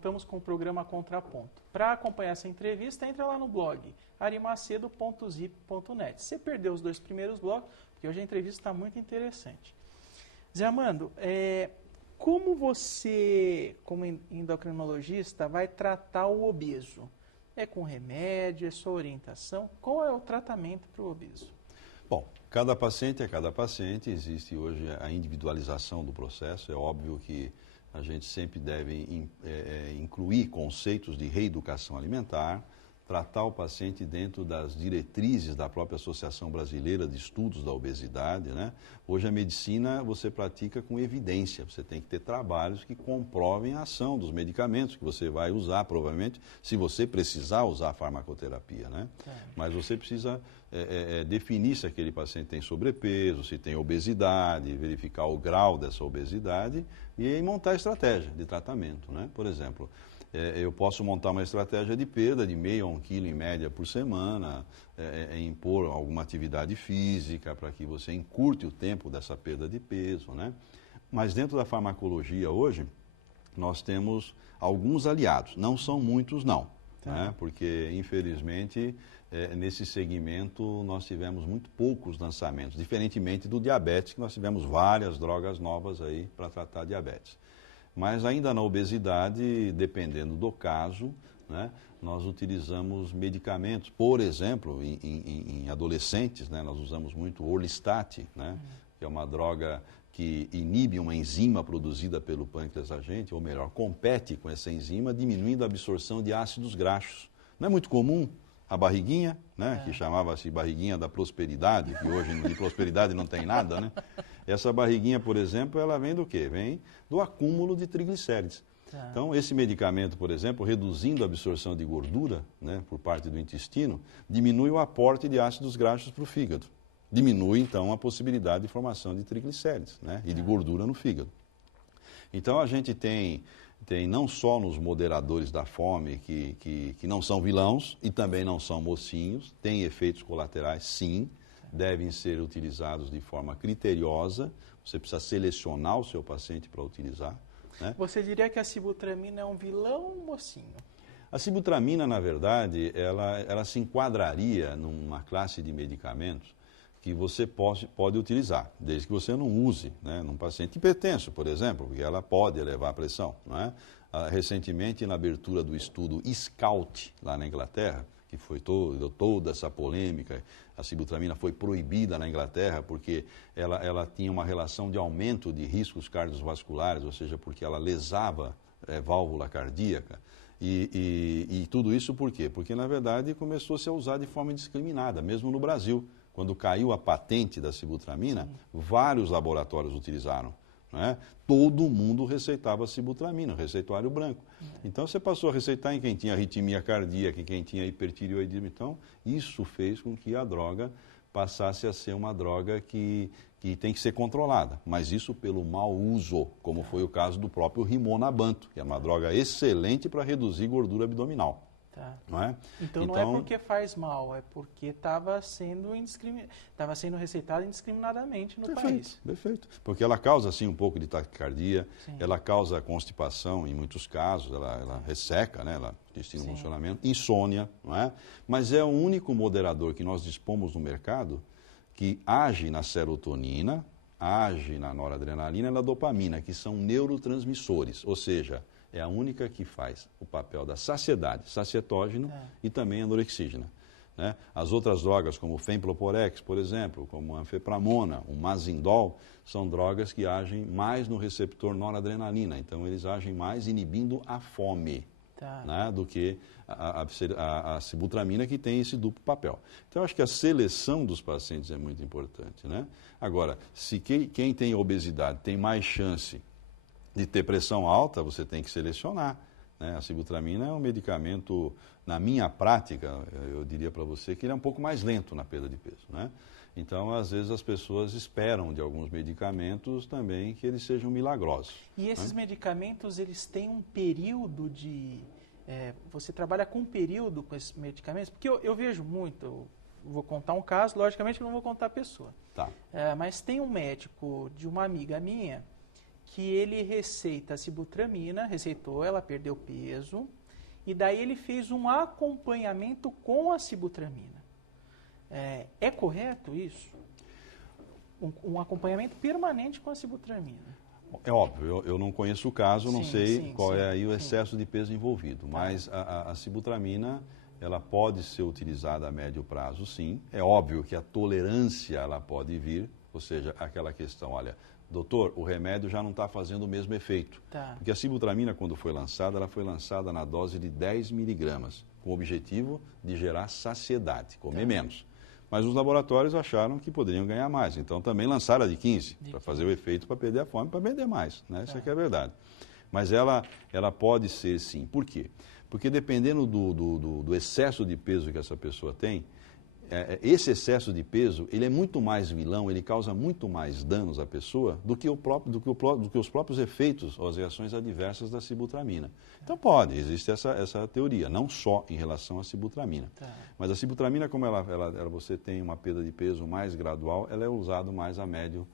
voltamos com o programa Contraponto. Para acompanhar essa entrevista, entra lá no blog arimacedo.zip.net. Se você perdeu os 2 primeiros blocos, porque hoje a entrevista está muito interessante. Zé Armando, como você, como endocrinologista, vai tratar o obeso? É com remédio, é sua orientação? Qual é o tratamento para o obeso? Bom, cada paciente é cada paciente, existe hoje a individualização do processo, é óbvio que a gente sempre deve incluir conceitos de reeducação alimentar, tratar o paciente dentro das diretrizes da própria Associação Brasileira de Estudos da Obesidade, né? Hoje a medicina você pratica com evidência, você tem que ter trabalhos que comprovem a ação dos medicamentos que você vai usar, provavelmente, se você precisar usar farmacoterapia, né? Mas você precisa definir se aquele paciente tem sobrepeso, se tem obesidade, verificar o grau dessa obesidade e montar a estratégia de tratamento, né? Por exemplo, eu posso montar uma estratégia de perda de meio a 1 quilo em média por semana, impor alguma atividade física para que você encurte o tempo dessa perda de peso, né? Mas dentro da farmacologia hoje, nós temos alguns aliados, não são muitos não, né? Porque infelizmente nesse segmento nós tivemos muito poucos lançamentos, diferentemente do diabetes, que nós tivemos várias drogas novas aí para tratar diabetes. Mas ainda na obesidade, dependendo do caso, né, nós utilizamos medicamentos, por exemplo, em adolescentes, né, nós usamos muito Orlistat, né, que é uma droga que inibe uma enzima produzida pelo pâncreas agente, ou melhor, compete com essa enzima, diminuindo a absorção de ácidos graxos. Não é muito comum a barriguinha, né, que chamava-se barriguinha da prosperidade, que hoje de prosperidade não tem nada, né? Essa barriguinha, por exemplo, ela vem do quê? Vem do acúmulo de triglicérides. Então, esse medicamento, por exemplo, reduzindo a absorção de gordura, né, por parte do intestino, diminui o aporte de ácidos graxos para o fígado. Diminui, então, a possibilidade de formação de triglicérides, né, e de gordura no fígado. Então, a gente tem não só nos moderadores da fome, que não são vilãos e também não são mocinhos, tem efeitos colaterais, sim, devem ser utilizados de forma criteriosa, você precisa selecionar o seu paciente para utilizar, né? Você diria que a sibutramina é um vilão ou um mocinho? A sibutramina, na verdade, ela se enquadraria numa classe de medicamentos que você pode utilizar, desde que você não use, né, num paciente hipertenso, por exemplo, porque ela pode elevar a pressão, não é? Recentemente, na abertura do estudo SCOUT, lá na Inglaterra, que foi toda essa polêmica, a sibutramina foi proibida na Inglaterra porque ela tinha uma relação de aumento de riscos cardiovasculares, ou seja, porque ela lesava válvula cardíaca. E tudo isso por quê? Porque, na verdade, começou-se a usar de forma indiscriminada, mesmo no Brasil. Quando caiu a patente da sibutramina, vários laboratórios utilizaram, né? Todo mundo receitava sibutramina, receituário branco. Então você passou a receitar em quem tinha arritmia cardíaca, em quem tinha hipertireoidismo. Então isso fez com que a droga passasse a ser uma droga que tem que ser controlada, mas isso pelo mau uso, como foi o caso do próprio Rimonabanto, que é uma droga excelente para reduzir gordura abdominal. Não é? Então não é porque faz mal, é porque estava sendo receitado indiscriminadamente no país. Perfeito. Porque ela causa, sim, um pouco de taquicardia, ela causa constipação em muitos casos, ela resseca, né? Ela intestino funcionamento, insônia, não é? Mas é o único moderador que nós dispomos no mercado que age na serotonina, age na noradrenalina e na dopamina, que são neurotransmissores, ou seja, é a única que faz o papel da saciedade, sacietógeno e também anorexígena, né? As outras drogas, como o Femploporex, por exemplo, como a anfepramona, o Mazindol, são drogas que agem mais no receptor noradrenalina, então eles agem mais inibindo a fome, né, do que a sibutramina, que tem esse duplo papel. Então, eu acho que a seleção dos pacientes é muito importante, né? Agora, se quem tem obesidade tem mais chance de ter pressão alta, você tem que selecionar, né? A sibutramina é um medicamento, na minha prática, eu diria para você que ele é um pouco mais lento na perda de peso, né? Então, às vezes, as pessoas esperam de alguns medicamentos também que eles sejam milagrosos. E esses medicamentos, eles têm um período de... você trabalha com um período com esses medicamentos? Porque eu vejo muito, eu vou contar um caso, logicamente que não vou contar a pessoa. Mas tem um médico de uma amiga minha que ele receita a sibutramina, receitou, ela perdeu peso, e daí ele fez um acompanhamento com a sibutramina. É correto isso? Um acompanhamento permanente com a sibutramina. É óbvio, eu não conheço o caso, não sei qual é aí o excesso de peso envolvido, mas a sibutramina, ela pode ser utilizada a médio prazo, sim. É óbvio que a tolerância, ela pode vir, ou seja, aquela questão, olha, doutor, o remédio já não está fazendo o mesmo efeito. Tá. Porque a sibutramina, quando foi lançada, ela foi lançada na dose de 10 miligramas, com o objetivo de gerar saciedade, comer menos. Mas os laboratórios acharam que poderiam ganhar mais, então também lançaram a de 15, para fazer o efeito, para perder a fome, para vender mais, né? Isso aqui é a verdade. Mas ela pode ser sim. Por quê? Porque dependendo do excesso de peso que essa pessoa tem, esse excesso de peso, ele é muito mais vilão, ele causa muito mais danos à pessoa do que os próprios efeitos ou as reações adversas da sibutramina. Então existe essa teoria, não só em relação à sibutramina. Tá. Mas a sibutramina, como você tem uma perda de peso mais gradual, ela é usada mais a médio,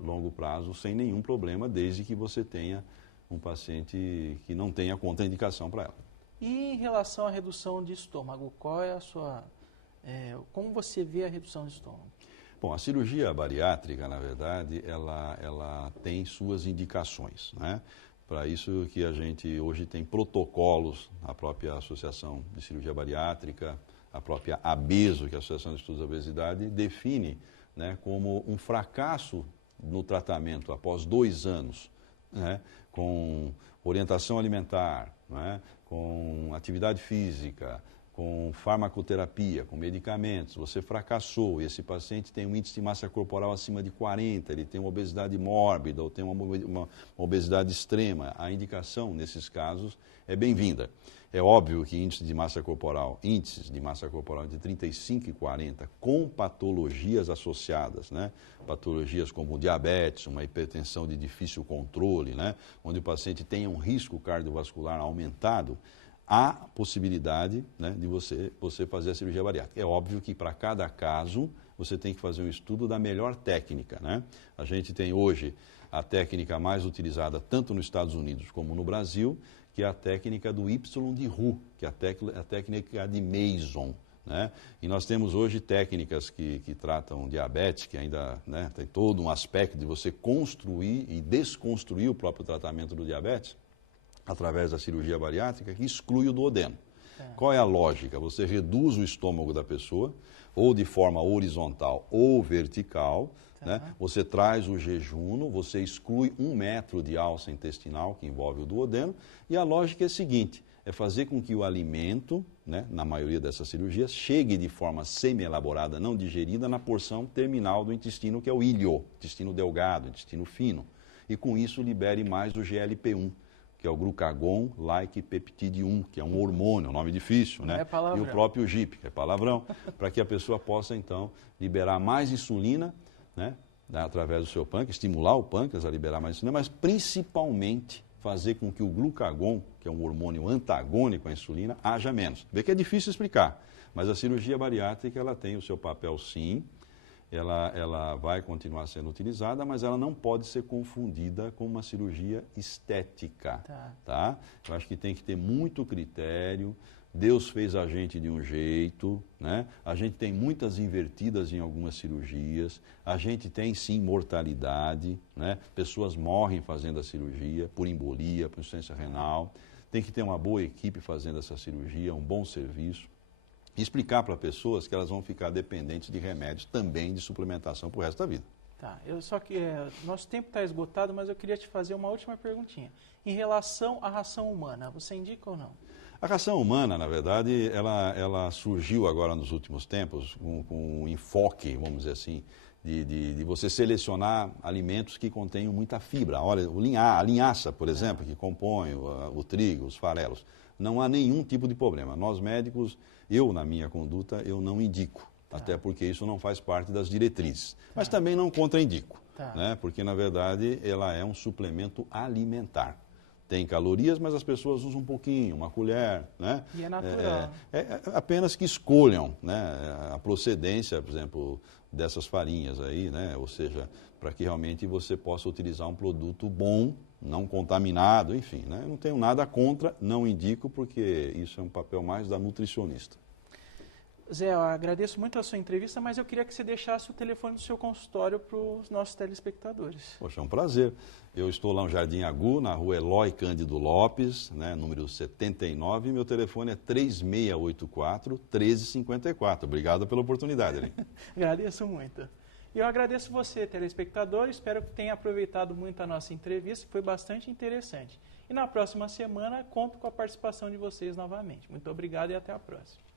longo prazo, sem nenhum problema, desde que você tenha um paciente que não tenha contraindicação para ela. E em relação à redução de estômago, qual é a sua... como você vê a redução de estômago? Bom, a cirurgia bariátrica, na verdade, ela tem suas indicações, né? Para isso que a gente hoje tem protocolos, a própria Associação de Cirurgia Bariátrica, a própria ABESO, que é a Associação de Estudos da Obesidade, define, né, como um fracasso no tratamento após 2 anos, né, com orientação alimentar, né, com atividade física, com farmacoterapia, com medicamentos, você fracassou e esse paciente tem um índice de massa corporal acima de 40, ele tem uma obesidade mórbida ou tem uma obesidade extrema, a indicação nesses casos é bem-vinda. É óbvio que índices de massa corporal entre 35 e 40, com patologias associadas, né? Patologias como diabetes, uma hipertensão de difícil controle, né? Onde o paciente tenha um risco cardiovascular aumentado, há possibilidade, né, de você fazer a cirurgia bariátrica. É óbvio que para cada caso você tem que fazer um estudo da melhor técnica, né? A gente tem hoje a técnica mais utilizada tanto nos Estados Unidos como no Brasil, que é a técnica do Y de Roux, que é a técnica de Mason, né? E nós temos hoje técnicas que tratam diabetes, que ainda, né, tem todo um aspecto de você construir e desconstruir o próprio tratamento do diabetes, através da cirurgia bariátrica, que exclui o duodeno. Qual é a lógica? Você reduz o estômago da pessoa, ou de forma horizontal ou vertical, né? Você traz o jejuno, você exclui 1 metro de alça intestinal, que envolve o duodeno, e a lógica é a seguinte, é fazer com que o alimento, né, na maioria dessas cirurgias, chegue de forma semi-elaborada, não digerida, na porção terminal do intestino, que é o ilho, intestino delgado, intestino fino, e com isso libere mais o GLP-1, que é o glucagon-like peptide 1, que é um hormônio, um nome difícil, né? É palavrão. E o próprio GIP, que é palavrão, para que a pessoa possa, então, liberar mais insulina, né, através do seu pâncreas, estimular o pâncreas a liberar mais insulina, mas principalmente fazer com que o glucagon, que é um hormônio antagônico à insulina, haja menos. Vê que é difícil explicar, mas a cirurgia bariátrica, ela tem o seu papel sim, ela vai continuar sendo utilizada, mas ela não pode ser confundida com uma cirurgia estética, tá? Eu acho que tem que ter muito critério. Deus fez a gente de um jeito, né? A gente tem muitas invertidas em algumas cirurgias, a gente tem sim mortalidade, né? Pessoas morrem fazendo a cirurgia por embolia, por insuficiência renal. Tem que ter uma boa equipe fazendo essa cirurgia, um bom serviço. E explicar para pessoas que elas vão ficar dependentes de remédios também de suplementação para o resto da vida. Tá, nosso tempo está esgotado, mas eu queria te fazer uma última perguntinha. Em relação à ração humana, você indica ou não? A ração humana, na verdade, ela surgiu agora nos últimos tempos com um enfoque, vamos dizer assim, de você selecionar alimentos que contenham muita fibra. Olha, a linhaça, por exemplo, que compõe o trigo, os farelos. Não há nenhum tipo de problema. Nós médicos, na minha conduta, eu não indico. Até porque isso não faz parte das diretrizes. Mas também não contraindico, né? Porque, na verdade, ela é um suplemento alimentar. tem calorias, mas as pessoas usam um pouquinho, uma colher, né? E é natural. Apenas que escolham, né, a procedência, por exemplo, dessas farinhas aí, né? Ou seja, para que realmente você possa utilizar um produto bom, não contaminado, enfim, né? Eu não tenho nada contra, não indico, porque isso é um papel mais da nutricionista. Zé, eu agradeço muito a sua entrevista, mas eu queria que você deixasse o telefone do seu consultório para os nossos telespectadores. Poxa, é um prazer. Eu estou lá no Jardim Agu, na rua Eloy Cândido Lopes, né, número 79, e meu telefone é 3684-1354. Obrigado pela oportunidade, Eli. Agradeço muito. E eu agradeço você, telespectador, espero que tenha aproveitado muito a nossa entrevista, que foi bastante interessante. E na próxima semana, conto com a participação de vocês novamente. Muito obrigado e até a próxima.